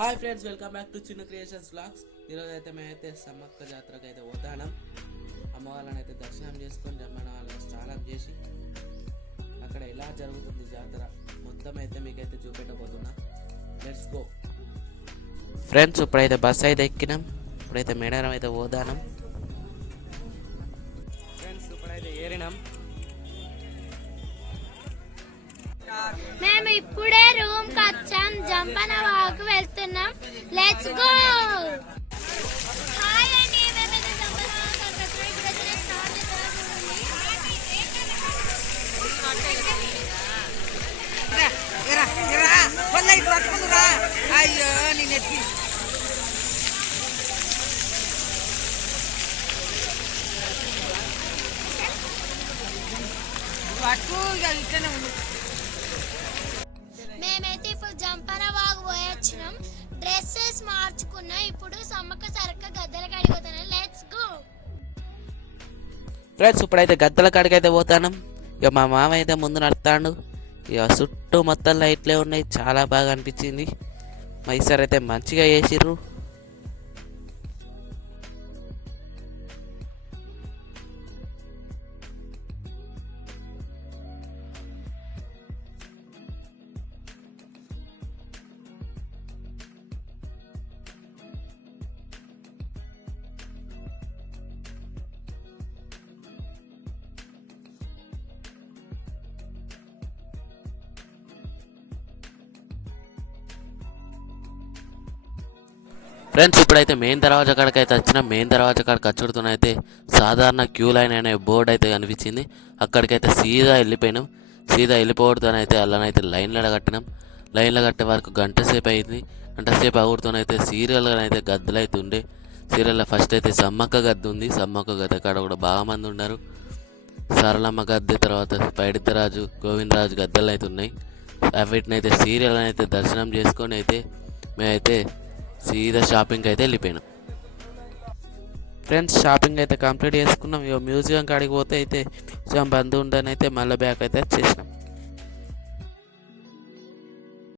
Hi friends, welcome back to చిన్న creations vlogs. ఈరోజు అయితే మేమైతే సమ్మక్క జాతరకు అయితే పోతానం. అమ్మవాళ్ళని అయితే దర్శనం చేసుకొని రమ్మణ వాళ్ళని స్నానం చేసి అక్కడ ఎలా జరుగుతుంది జాతర మొత్తం అయితే మీకైతే చూపెట్టబోతున్నా. Let's go friends. ఇప్పుడైతే బస్ అయితే ఎక్కినాం. ఇప్పుడైతే మేడారం అయితే పోతానం ఫ్రెండ్స్. ఇప్పుడైతే ఏరినాం. మేము ఇప్పుడే రూమ్ కి వచ్చాం. జంపన వాక్ వెళ్తున్నాం. Let's go. హాయ్ అండి, మేమైతే జంపన వాక్ వచ్చాం. ఇప్పుడైతే స్టార్ట్ చేస్తున్నాం. అయ్యో నేను మేమైతే ఇప్పుడు జంపన వాక్ పోయొచ్చినాం. డ్రెస్సెస్ మార్చుకున్నాం. ఇప్పుడు సమ్మక్క సరక్క గద్దెల కాడికి పోతున్నాం. Let's go friends. ఇప్పుడైతే గద్దెల కాడికి అయితే పోతాను. ఇక మా మామ అయితే ముందు నడుతాడు. ఇక చుట్టూ మొత్తం లైట్లే ఉన్నాయి. చాలా బాగా అనిపించింది. మా ఈసారి అయితే మంచిగా చేసిర్రు. ఫ్రెండ్స్, ఇప్పుడైతే మెయిన్ దర్వాజా కాడికి అయితే వచ్చిన. మెయిన్ దర్వాజా కాడికి వచ్చుడుతోనైతే సాధారణ క్యూ లైన్ అనే బోర్డు అయితే కనిపించింది. అక్కడికైతే సీదా వెళ్ళిపోయినాం. సీదా వెళ్ళిపోవడంతోనైతే అల్లనైతే లైన్లో కట్టినాం. లైన్లో కట్టే వరకు గంట సేపు అయింది. గంట సేపు అవుడుతోనైతే సీరియల్గా అయితే గద్దెలు అయితే ఉండే. సీరియల్లో ఫస్ట్ అయితే సమ్మక్క గద్దె ఉంది. సమ్మక్క గద్దె కాడ కూడా బాగా మంది ఉన్నారు. సరళమ్మ గద్దె, తర్వాత పైడిద్దరాజు, గోవిందరాజు గద్దెలు అయితే ఉన్నాయి. వీటిని అయితే సీరియల్ అయితే దర్శనం చేసుకొని అయితే మేమైతే సీదా షాపింగ్కి అయితే వెళ్ళిపోయినాం. ఫ్రెండ్స్, షాపింగ్ అయితే కంప్లీట్ చేసుకున్నాం. ఇక మ్యూజియం కాడికి పోతే అయితే మ్యూజియం బంద్ ఉండని అయితే మళ్ళీ బ్యాక్ అయితే వచ్చేసినాం.